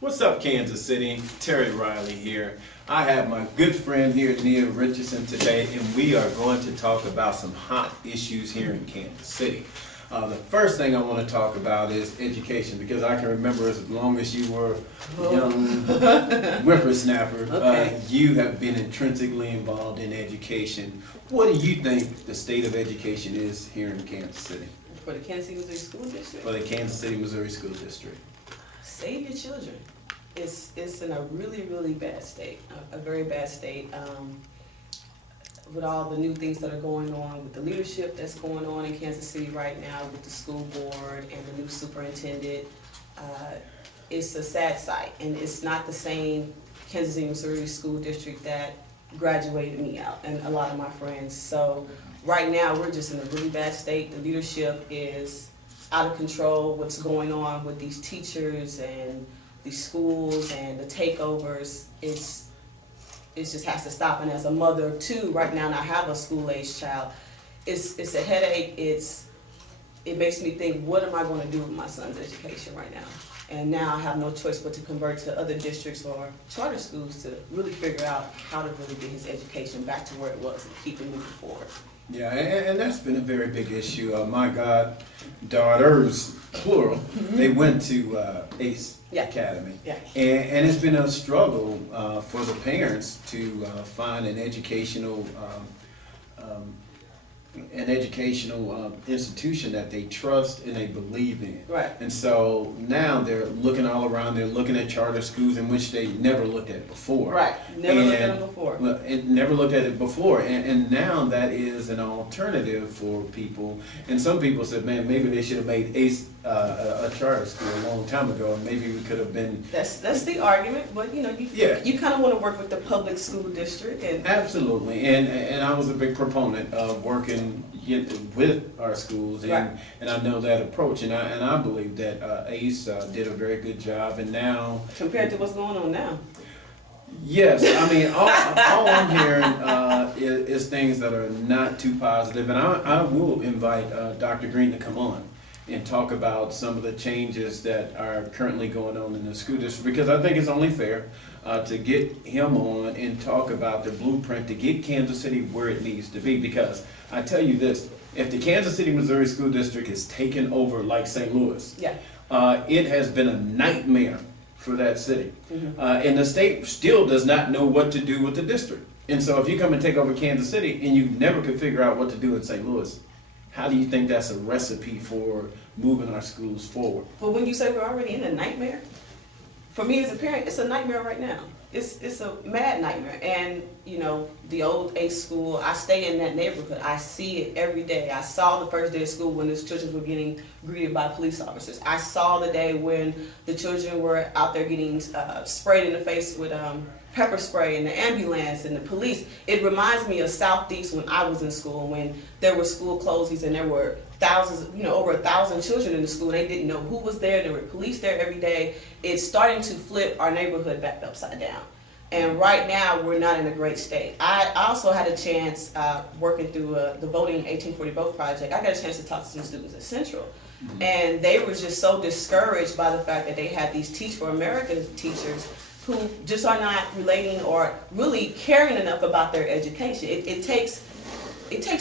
What's up, Kansas City? Terry Riley here. I have my good friend here, Nia Richardson, today, and we are going to talk about some hot issues here in Kansas City. The first thing I want to talk about is education, because I can remember as long as you were a young whippersnapper, Okay. you have been intrinsically involved in education. What do you think the state of education is here in Kansas City? For the Kansas City, Missouri School District? For the Kansas City, Missouri School District. Save your children. It's in a really, really bad state, a very bad state. With all the new things that are going on, with the leadership that's going on in Kansas City right now, with the school board and the new superintendent, it's a sad sight. And it's not the same Kansas City, Missouri School District that graduated me out and a lot of my friends. So right now, we're just in a really bad state. The leadership is out of control. What's going on with these teachers and these schools and the takeovers, it just has to stop. And as a mother too, right now, and I have a school-age child, it's a headache. It makes me think, what am I going to do with my son's education right now? And now I have no choice but to convert to other districts or charter schools to really figure out how to really get his education back to where it was and keep it moving forward. Yeah, and that's been a very big issue. My goddaughters, plural, they went to ACE Yeah. Academy. Yeah. And it's been a struggle for the parents to find an educational institution that they trust and they believe in. Right. And so now they're looking all around, they're looking at charter schools in which they never looked at before. Right. Never looked at them before. Well, it never looked at it before, and now that is an alternative for people. And some people said, man, maybe they should have made ACE a charter school a long time ago, and maybe we could have been. That's the argument, but you kind of want to work with the public school district and. Absolutely, and I was a big proponent of working with our schools, Right. and I know that approach, and I believe that ACE did a very good job, and now. Compared to what's going on now. Yes, I mean, all I'm hearing is things that are not too positive, and I will invite Dr. Green to come on and talk about some of the changes that are currently going on in the school district, because I think it's only fair to get him on and talk about the blueprint to get Kansas City where it needs to be, because I tell you this, if the Kansas City, Missouri School District is taken over like St. Louis, Yeah. it has been a nightmare for that city. Mm-hmm. And the state still does not know what to do with the district. And so if you come and take over Kansas City and you never could figure out what to do in St. Louis, how do you think that's a recipe for moving our schools forward? But when you say we're already in a nightmare, for me as a parent, it's a nightmare right now. It's a mad nightmare. And the old ACE school, I stay in that neighborhood. I see it every day. I saw the first day of school when the children were getting greeted by police officers. I saw the day when the children were out there getting sprayed in the face with pepper spray and the ambulance and the police. It reminds me of Southeast when I was in school, when there were school closings and there were thousands, over 1,000 children in the school. They didn't know who was there. There were police there every day. It's starting to flip our neighborhood back upside down. And right now, we're not in a great state. I also had a chance, working through the Voting 1840 Vote Project, I got a chance to talk to some students at Central. Mm-hmm. And they were just so discouraged by the fact that they had these Teach for America teachers who just are not relating or really caring enough about their education. It takes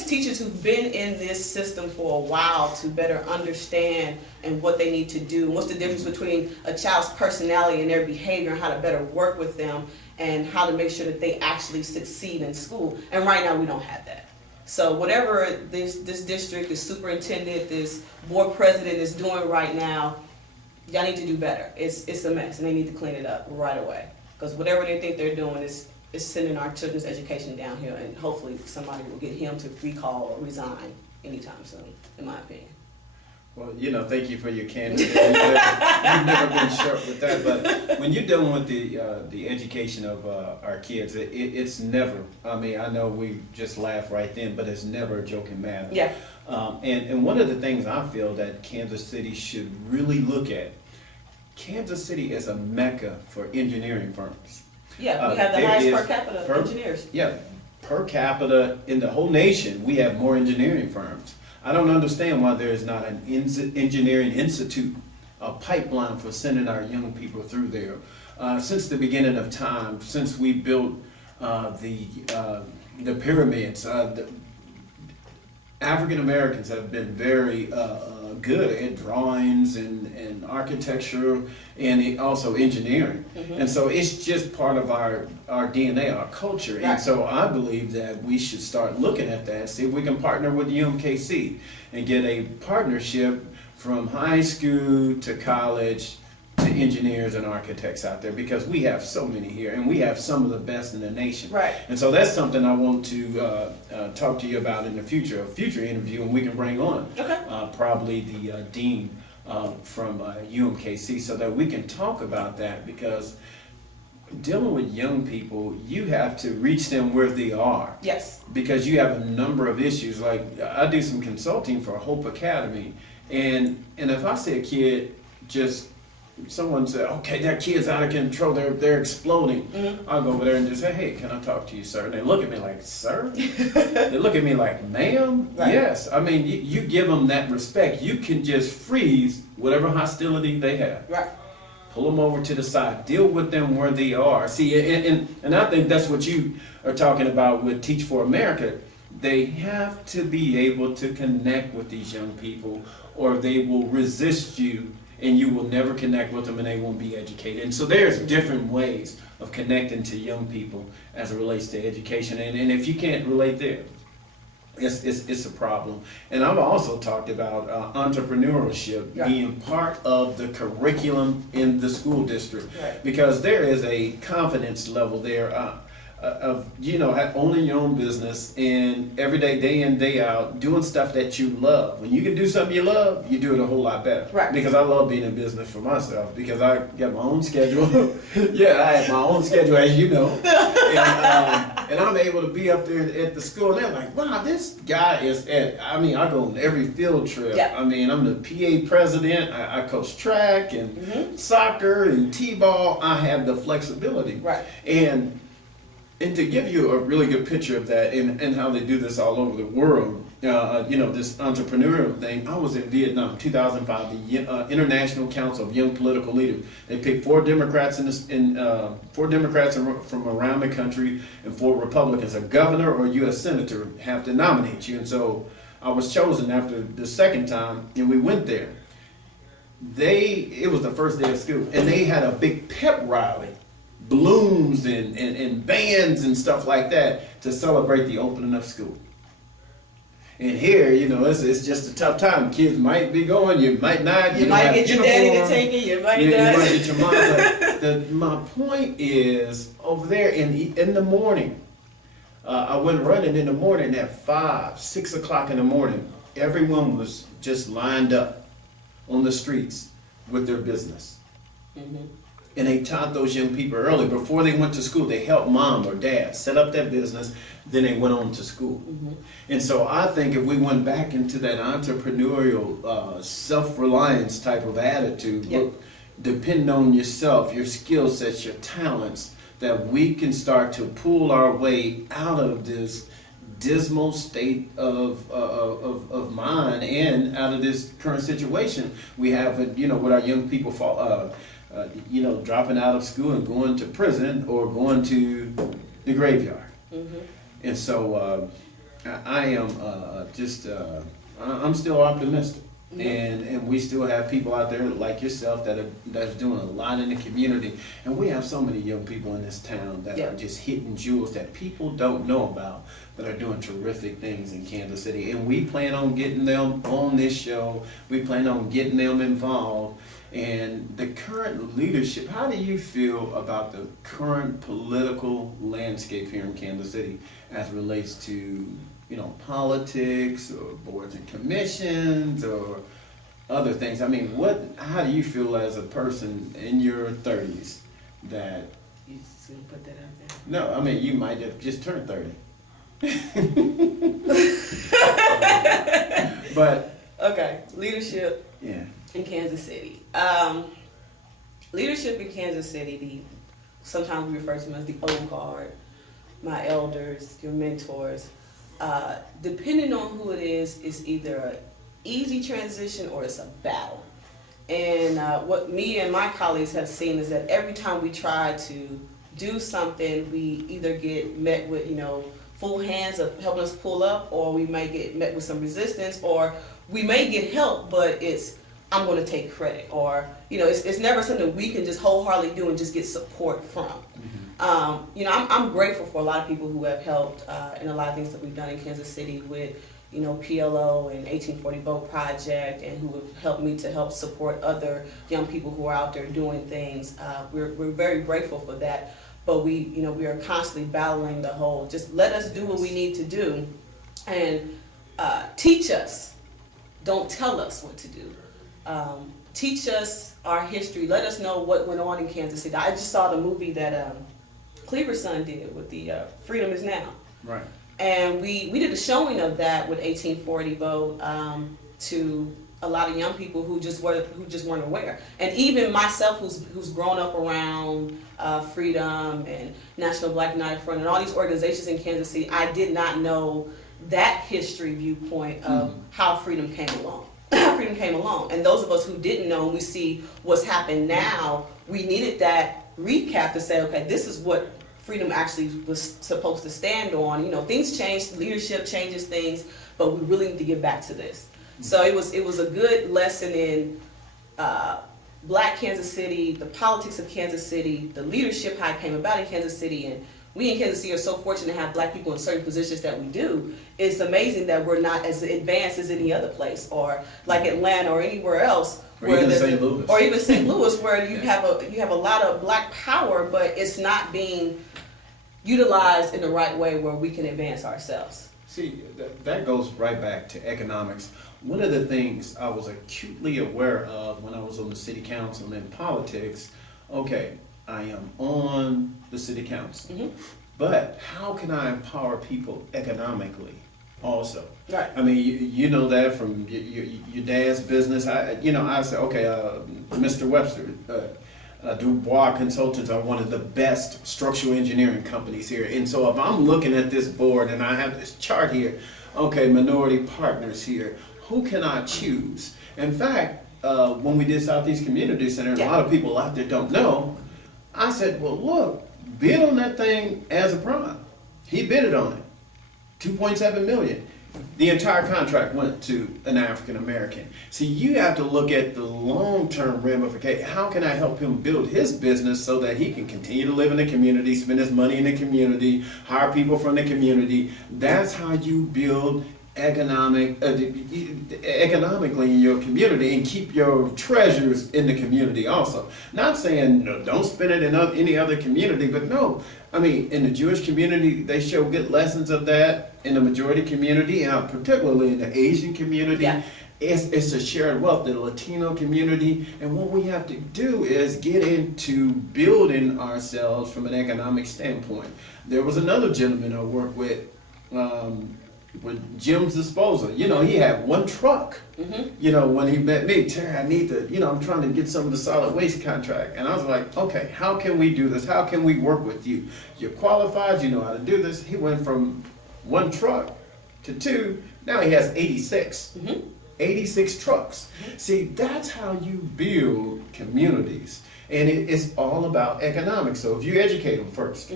teachers who've been in this system for a while to better understand and what they need to do, what's the difference between a child's personality and their behavior, and how to better work with them, and how to make sure that they actually succeed in school. And right now we don't have that. So whatever this district, this superintendent, this board president is doing right now, y'all need to do better. It's a mess, and they need to clean it up right away. Because whatever they think they're doing is sending our children's education downhill, and hopefully somebody will get him to recall or resign anytime soon, in my opinion. Well, thank you for your candor. You've never been short with that, but when you're dealing with the education of our kids, it's never, I know we just laugh right then, but it's never a joking matter. Yeah. And one of the things I feel that Kansas City should really look at, Kansas City is a mecca for engineering firms. Yeah, we have the highest per capita engineers. Yeah, per capita in the whole nation, we have more engineering firms. I don't understand why there is not an engineering institute, a pipeline for sending our young people through there. Since the beginning of time, since we built the pyramids, African Americans have been very good at drawings and architecture and also engineering. And so it's just part of our DNA, our culture. And so I believe that we should start looking at that, see if we can partner with UMKC and get a partnership from high school to college to engineers and architects out there, because we have so many here and we have some of the best in the nation. Right. And so that's something I want to talk to you about in the future, a future interview, and we can bring on probably the dean from UMKC, so that we can talk about that, because dealing with young people, you have to reach them where they are. Yes. Because you have a number of issues. Like, I do some consulting for Hope Academy, and if I see a kid just, someone said, okay, that kid's out of control, they're exploding. I'll go over there and just say, hey, can I talk to you, sir? And they look at me like, sir? They look at me like, ma'am? Right. Yes. I mean, you give them that respect. You can just freeze whatever hostility they have. Right. Pull them over to the side. Deal with them where they are. See, and I think that's what you are talking about with Teach for America. They have to be able to connect with these young people, or they will resist you, and you will never connect with them, and they won't be educated. And so there's different ways of connecting to young people as it relates to education. And if you can't relate there, it's a problem. And I've also talked about entrepreneurship being part of the curriculum in the school district, because there is a confidence level there of, owning your own business, and every day in, day out, doing stuff that you love. When you can do something you love, you do it a whole lot better. Right. Because I love being in business for myself, because I got my own schedule. Yeah, I have my own schedule, as you know. And I'm able to be up there at the school, and they're like, wow, this guy is I go on every field trip. Yeah. I mean, I'm the PA president. I coach track and soccer and t-ball. I have the flexibility. Right. And to give you a really good picture of that, and how they do this all over the world, this entrepreneurial thing, I was in Vietnam, 2005, the International Council of Young Political Leaders. They picked 4 Democrats from around the country, and 4 Republicans. A governor or a U.S. senator have to nominate you. And so I was chosen after the second time, and we went there. It was the first day of school, and they had a big pep rally, balloons and bands and stuff like that, to celebrate the opening of school. And here, it's just a tough time. Kids might be going, you might not. You might get your daddy to take it, you might not. You might get your mom. My point is, over there in the morning, I went running in the morning at 5, 6 o'clock in the morning. Everyone was just lined up on the streets with their business. And they taught those young people early, before they went to school. They helped mom or dad set up their business, then they went on to school. And so I think if we went back into that entrepreneurial, self-reliance type of attitude, look, depend on yourself, your skill sets, your talents, that we can start to pull our way out of this dismal state of mind, and out of this current situation we have, with our young people dropping out of school and going to prison or going to the graveyard. And so I am I'm still optimistic. And we still have people out there like yourself that's doing a lot in the community. And we have so many young people in this town that are just hitting jewels that people don't know about, that are doing terrific things in Kansas City. And we plan on getting them on this show. We plan on getting them involved. And the current leadership, how do you feel about the current political landscape here in Kansas City as it relates to, politics or boards and commissions or other things? I mean, how do you feel as a person in your 30s that... You just gonna put that out there? No, I mean, you might have just turned 30. But... Okay, leadership. Yeah. In Kansas City. Leadership in Kansas City, sometimes we refer to them as the old guard, my elders, your mentors. depending on who it is, it's either an easy transition or it's a battle. And what me and my colleagues have seen is that every time we try to do something, we either get met with, full hands of helping us pull up, or we may get met with some resistance, or we may get help, but it's, I'm going to take credit, or, it's never something we can just wholeheartedly do and just get support from. I'm grateful for a lot of people who have helped in a lot of things that we've done in Kansas City with, PLO and 1840 Vote Project, and who have helped me to help support other young people who are out there doing things. We're very grateful for that, but we are constantly battling the whole, just let us do what we need to do, and teach us, don't tell us what to do. Teach us our history, let us know what went on in Kansas City. I just saw the movie that Cleaver's son did with the Freedom Is Now. Right. And we did a showing of that with 1840 Vote to a lot of young people who just weren't aware. And even myself, who's grown up around Freedom and National Black United Front and all these organizations in Kansas City, I did not know that history viewpoint of how freedom came along. Freedom came along. And those of us who didn't know, and we see what's happened now, we needed that recap to say, okay, this is what freedom actually was supposed to stand on. Things change, leadership changes things, but we really need to get back to this. So it was a good lesson in Black Kansas City, the politics of Kansas City, the leadership, how it came about in Kansas City, and we in Kansas City are so fortunate to have Black people in certain positions that we do. It's amazing that we're not as advanced as any other place, or like Atlanta or anywhere else. Or even St. Louis. Or even St. Louis, where you have a lot of Black power, but it's not being utilized in the right way where we can advance ourselves. See, that goes right back to economics. One of the things I was acutely aware of when I was on the city council and in politics, okay, I am on the city council, but how can I empower people economically also? Right. I mean, you know that from your dad's business. I say, okay, Mr. Webster, Dubois Consultants are one of the best structural engineering companies here. And so if I'm looking at this board and I have this chart here, okay, minority partners here, who can I choose? In fact, when we did Southeast Community Center, and a lot of people out there don't know, I said, well, look, bid on that thing as a prime. He bid it on it, 2.7 million. The entire contract went to an African American. See, you have to look at the long-term ramification. How can I help him build his business so that he can continue to live in the community, spend his money in the community, hire people from the community? That's how you build economically in your community and keep your treasures in the community also. Not saying no, don't spend it in any other community, but no. I mean, in the Jewish community, they show good lessons of that. In the majority community, and particularly in the Asian community, it's a shared wealth, the Latino community. And what we have to do is get into building ourselves from an economic standpoint. There was another gentleman I worked with Jim's Disposal. He had one truck. When he met me, Terry, I need to, I'm trying to get some of the solid waste contract. And I was like, okay, how can we do this? How can we work with you? You're qualified, you know how to do this. He went from one truck to two, now he has 86. 86 trucks. See, that's how you build communities. And it's all about economics. So if you educate them first,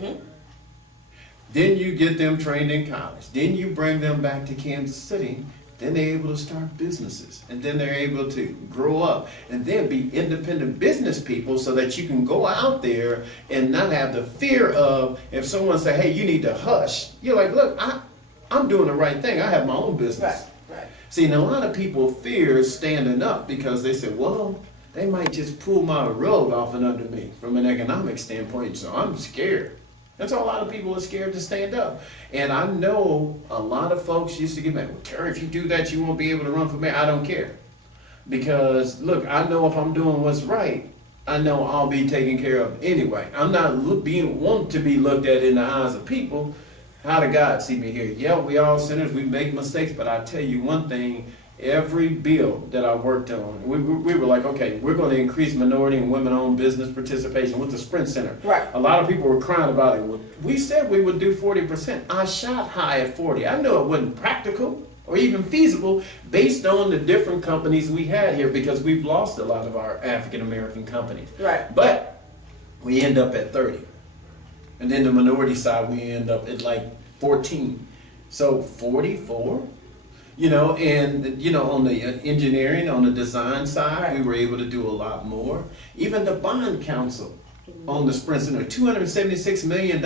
then you get them trained in college. Then you bring them back to Kansas City. Then they're able to start businesses. And then they're able to grow up. And then be independent business people so that you can go out there and not have the fear of, if someone say, hey, you need to hush. You're like, look, I'm doing the right thing. I have my own business. Right. See, and a lot of people fear standing up because they say, well, they might just pull my rug off and under me from an economic standpoint. So I'm scared. That's why a lot of people are scared to stand up. And I know a lot of folks used to get mad, well, Terry, if you do that, you won't be able to run for mayor. I don't care. Because, look, I know if I'm doing what's right, I know I'll be taken care of anyway. I'm not want to be looked at in the eyes of people. How did God see me here? Yeah, we all sinners, we make mistakes, but I tell you one thing, every bill that I worked on, we were like, okay, we're going to increase minority and women-owned business participation with the Sprint Center. Right. A lot of people were crying about it. Well, we said we would do 40%. I shot high at 40. I know it wasn't practical or even feasible based on the different companies we had here, because we've lost a lot of our African-American companies. Right. But we end up at 30. And then the minority side, we end up at like 14. So 44? You know, and you know, on the engineering, on the design side, we were able to do a lot more. Even the bond council on the Sprint Center, $276 million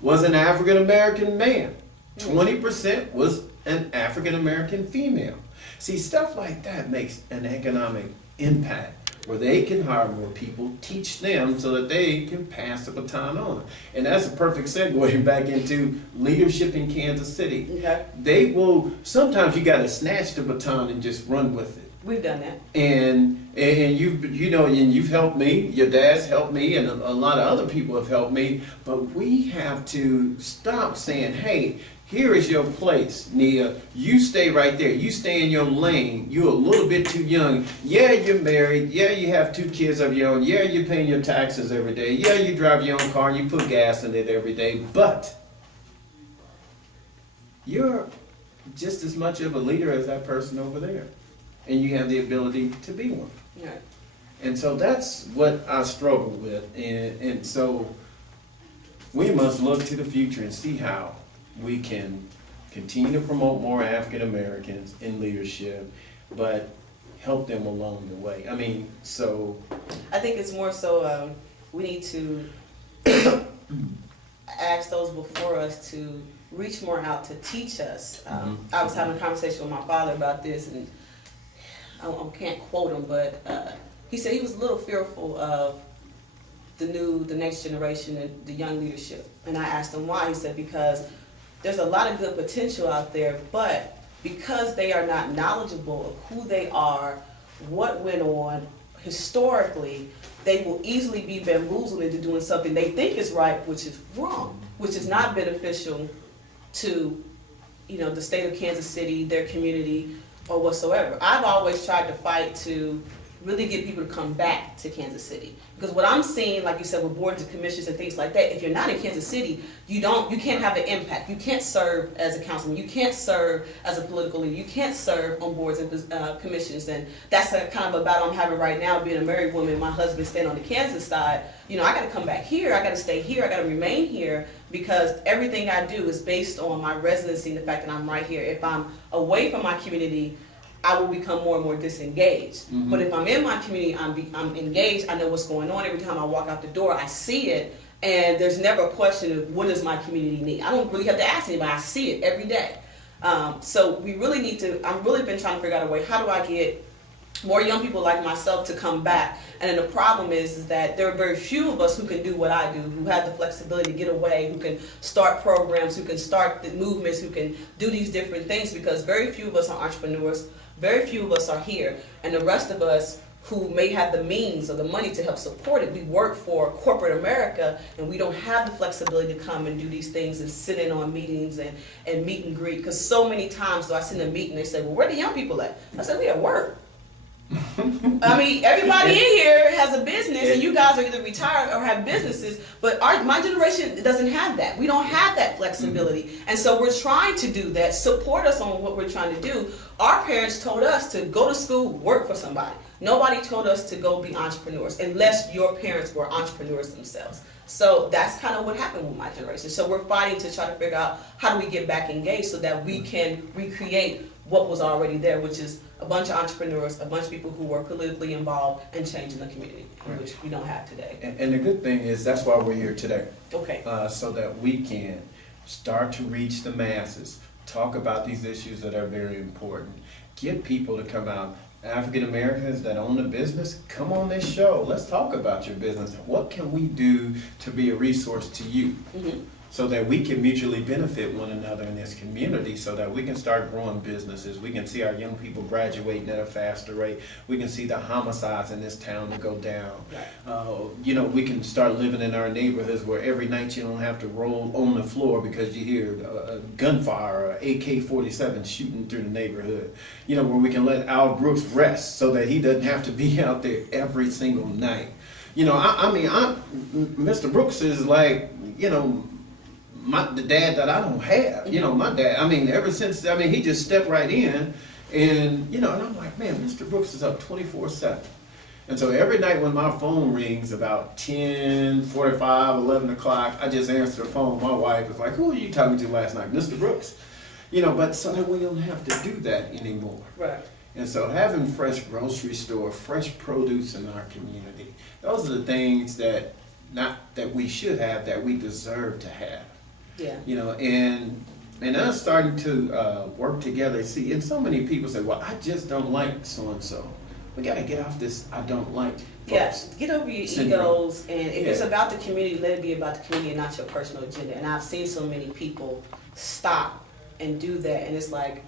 was an African American man. 20% was an African American female. See, stuff like that makes an economic impact, where they can hire more people, teach them so that they can pass the baton on. And that's a perfect segue back into leadership in Kansas City. Okay. They will, sometimes you gotta snatch the baton and just run with it. We've done that. And you've helped me, your dad's helped me, and a lot of other people have helped me, but we have to stop saying, hey, here is your place, Nia. You stay right there. You stay in your lane. You're a little bit too young. Yeah, you're married. Yeah, you have 2 kids of your own. Yeah, you're paying your taxes every day. Yeah, you drive your own car and you put gas in it every day. But you're just as much of a leader as that person over there. And you have the ability to be one. Yeah. And so that's what I struggle with. And so we must look to the future and see how we can continue to promote more African Americans in leadership, but help them along the way. I mean, so I think it's more so we need to ask those before us to reach more out to teach us. I was having a conversation with my father about this, and I can't quote him, but he said he was a little fearful of the next generation and the young leadership. And I asked him why. He said because there's a lot of good potential out there, but because they are not knowledgeable of who they are, what went on historically, they will easily be bamboozled into doing something they think is right, which is wrong, which is not beneficial to, you know, the state of Kansas City, their community, or whatsoever. I've always tried to fight to really get people to come back to Kansas City. Because what I'm seeing, like you said, with boards and commissions and things like that, if you're not in Kansas City, you can't have an impact. You can't serve as a councilman. You can't serve as a political leader. You can't serve on boards and commissions. And that's a kind of a battle I'm having right now, being a married woman, my husband staying on the Kansas side. You know, I gotta come back here, I gotta stay here, I gotta remain here, because everything I do is based on my residency and the fact that I'm right here. If I'm away from my community, I will become more and more disengaged. Mm-hmm. But if I'm in my community, I'm engaged, I know what's going on. Every time I walk out the door, I see it, and there's never a question of what does my community need. I don't really have to ask anybody, I see it every day. So we really need to, I've really been trying to figure out a way, how do I get more young people like myself to come back? And then the problem is that there are very few of us who can do what I do, who have the flexibility to get away, who can start programs, who can start the movements, who can do these different things, because very few of us are entrepreneurs. Very few of us are here, and the rest of us who may have the means or the money to help support it, we work for corporate America, and we don't have the flexibility to come and do these things and sit in on meetings and meet and greet. Because so many times, though, I sit in a meeting, they say, well, where are the young people at? I said, we at work. I mean, everybody in here has a business, and you guys are either retired or have businesses, but my generation doesn't have that. We don't have that flexibility. And so we're trying to do that, support us on what we're trying to do. Our parents told us to go to school, work for somebody. Nobody told us to go be entrepreneurs, unless your parents were entrepreneurs themselves. So that's kind of what happened with my generation. So we're fighting to try to figure out how do we get back engaged so that we can recreate what was already there, which is a bunch of entrepreneurs, a bunch of people who were politically involved and changing the community, which we don't have today. And the good thing is that's why we're here today. Okay. So that we can start to reach the masses, talk about these issues that are very important, get people to come out. African Americans that own a business, come on this show. Let's talk about your business. What can we do to be a resource to you? Mm-hmm. so that we can mutually benefit one another in this community, so that we can start growing businesses. We can see our young people graduating at a faster rate. We can see the homicides in this town to go down. You know, we can start living in our neighborhoods where every night you don't have to roll on the floor because you hear a gunfire or AK-47 shooting through the neighborhood. You know, where we can let Al Brooks rest so that he doesn't have to be out there every single night. You know, Mr. Brooks is like, you know, the dad that I don't have. You know, my dad, I mean, ever since, I mean, he just stepped right in, and, you know, and I'm like, man, Mr. Brooks is up 24/7. And so every night when my phone rings about 10:45, 11 o'clock, I just answer the phone. My wife is like, who were you talking to last night? Mr. Brooks. You know, but so that we don't have to do that anymore. Right. And so having fresh grocery store, fresh produce in our community, those are the things that we should have, that we deserve to have. Yeah. You know, and us starting to work together. See, and so many people say, well, I just don't like so-and-so. We got to get off this I don't like. Yes, get over your syndrome. egos, and if it's about the community, let it be about the community and not your personal agenda. And I've seen so many people stop and do that, and it's like,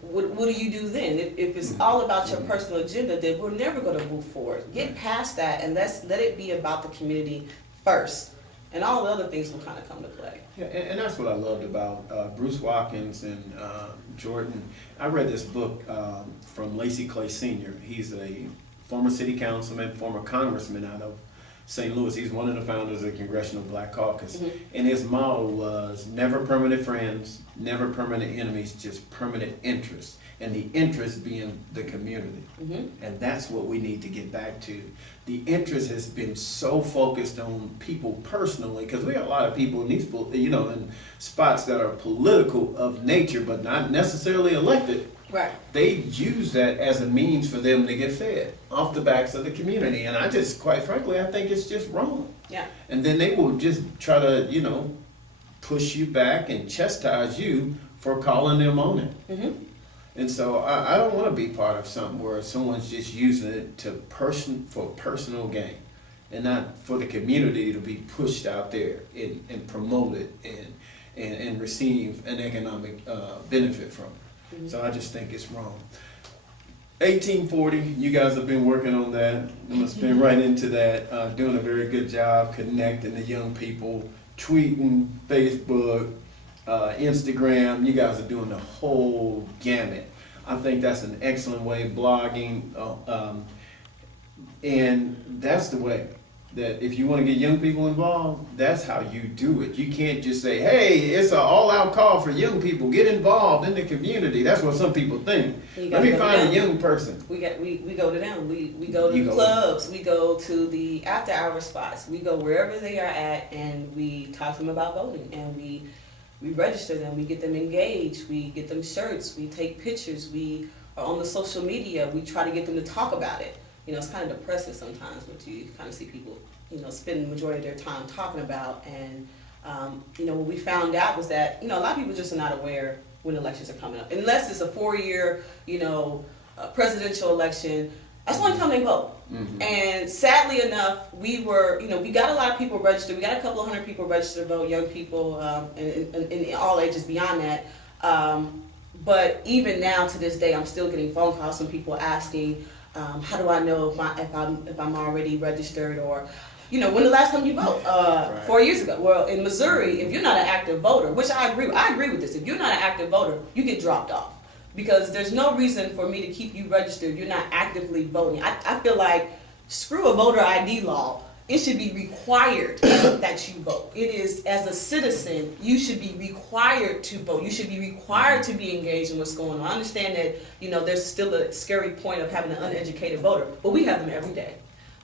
what do you do then? If it's all about your personal agenda, then we're never going to move forward. Get past that, and let it be about the community first, and all the other things will kind of come to play. Yeah, and that's what I loved about Bruce Watkins and Jordan. I read this book from Lacey Clay Sr. He's a former city councilman, former congressman out of St. Louis. He's one of the founders of the Congressional Black Caucus. Mm-hmm. And his motto was never permanent friends, never permanent enemies, just permanent interests. And the interest being the community. Mm-hmm. And that's what we need to get back to. The interest has been so focused on people personally, because we have a lot of people in these, you know, in spots that are political of nature, but not necessarily elected. Right. They use that as a means for them to get fed off the backs of the community. And I just, quite frankly, I think it's just wrong. Yeah. And then they will just try to, you know, push you back and chastise you for calling them on it. Mm-hmm. And so I don't want to be part of something where someone's just using it for personal gain, and not for the community to be pushed out there and promoted and receive an economic benefit from it. Mm-hmm. So I just think it's wrong. 1840, you guys have been working on that. I'm going to spin right into that, doing a very good job connecting the young people, tweeting, Facebook, Instagram. You guys are doing the whole gamut. I think that's an excellent way of blogging, and that's the way that if you want to get young people involved, that's how you do it. You can't just say, hey, it's an all-out call for young people, get involved in the community. That's what some people think. Let me find a young person. We go to them. We go to the clubs. We go to the after-hour spots. We go wherever they are at, and we talk to them about voting, and we register them, we get them engaged, we get them shirts, we take pictures, we are on the social media, we try to get them to talk about it. You know, it's kind of depressing sometimes, but you kind of see people, you know, spend the majority of their time talking about. And, you know, what we found out was that, you know, a lot of people just are not aware when elections are coming up. Unless it's a 4-year, you know, presidential election, that's the only time they vote. Mm-hmm. And sadly enough, we got a lot of people registered. We got a couple of hundred people registered to vote, young people, in all ages beyond that. But even now, to this day, I'm still getting phone calls from people asking, how do I know if I'm already registered, or, you know, when the last time you vote? Right. 4 years ago. Well, in Missouri, if you're not an active voter, which I agree with this, if you're not an active voter, you get dropped off. Because there's no reason for me to keep you registered if you're not actively voting. I feel like, screw a voter ID law. It should be required that you vote. It is, as a citizen, you should be required to vote. You should be required to be engaged in what's going on. I understand that, you know, there's still a scary point of having an uneducated voter, but we have them every day.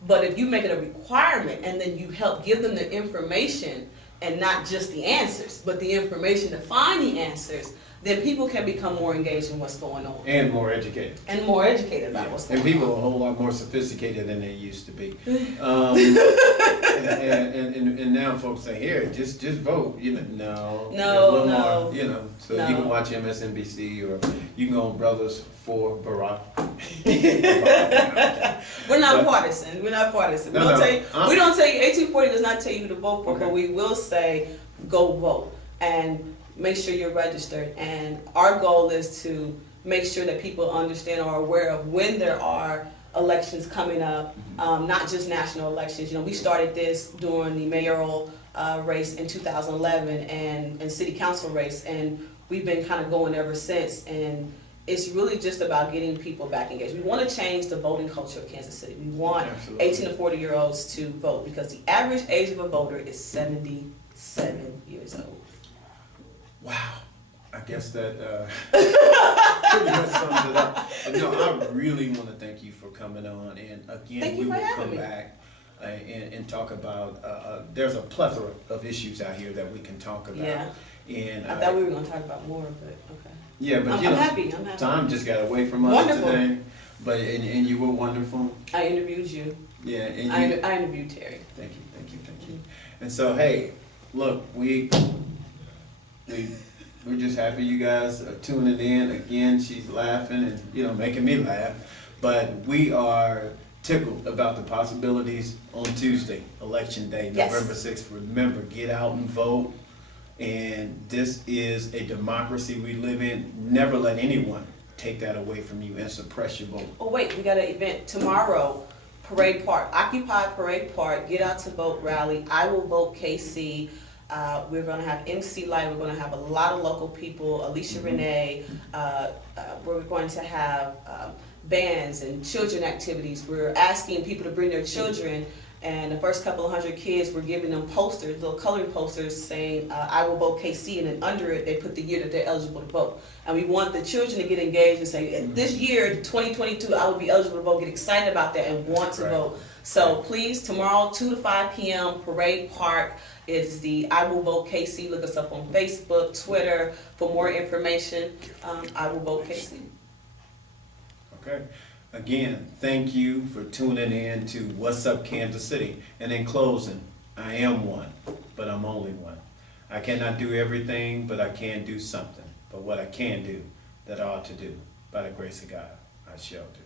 But if you make it a requirement and then you help give them the information, and not just the answers, but the information to find the answers, then people can become more engaged in what's going on. And more educated. And more educated about what's going on. And people are a whole lot more sophisticated than they used to be. And now folks say, here, just vote. You know, No. more, you know, so you can watch MSNBC or, You can go on Brothers for Barack. We're not partisan. We're not partisan. No, no, We don't tell you. 1840 does not tell you who to vote for, Okay. but we will say go vote and make sure you're registered. And our goal is to make sure that people understand or are aware of when there are elections coming up, not just national elections. You know, we started this during the mayoral race in 2011 and city council race, and we've been kind of going ever since. And it's really just about getting people back engaged. We want to change the voting culture of Kansas City. We want Absolutely. 18 to 40-year-olds to vote because the average age of a voter is 77 years old. Wow. I guess that pretty much sums it up. But no, I really want to thank you for coming on. And again, Thank you we for will having come me. back and talk about, there's a plethora of issues out here that we can talk about. Yeah. And I thought we were going to talk about more, but okay. yeah, but I'm happy. I'm happy. time just got away from us Wonderful. today. But and you were wonderful. I interviewed you. Yeah, and I interviewed Terry. thank you. And so hey, look, we're just happy you guys are tuning in. Again, she's laughing and making me laugh. But we are tickled about the possibilities on Tuesday, Election Day, Yes. November 6th. Remember, get out and vote. And this is a democracy we live in. Never let anyone take that away from you and suppress your vote. Oh wait, we got an event tomorrow. Parade Park, Occupy Parade Park, Get Out to Vote rally. I will vote KC. We're going to have MC Light. We're going to have a lot of local people. Alicia Renee. We're going to have bands and children activities. We're asking people to bring their children. And the first couple of 100 kids, we're giving them posters, little coloring posters saying, I will vote KC, and then under it, they put the year that they're eligible to vote. And we want the children to get engaged and say, this year, 2022, I will be eligible to vote, get excited about that and want to Right. vote. So please, tomorrow, 2 to 5 p.m., Parade Park is the I Will Vote KC. Look us up on Facebook, Twitter for more information. I Will Vote KC. Okay. Again, thank you for tuning in to What's Up Kansas City. And in closing, I am one, but I'm only one. I cannot do everything, but I can do something. But what I can do, that I ought to do, by the grace of God, I shall do.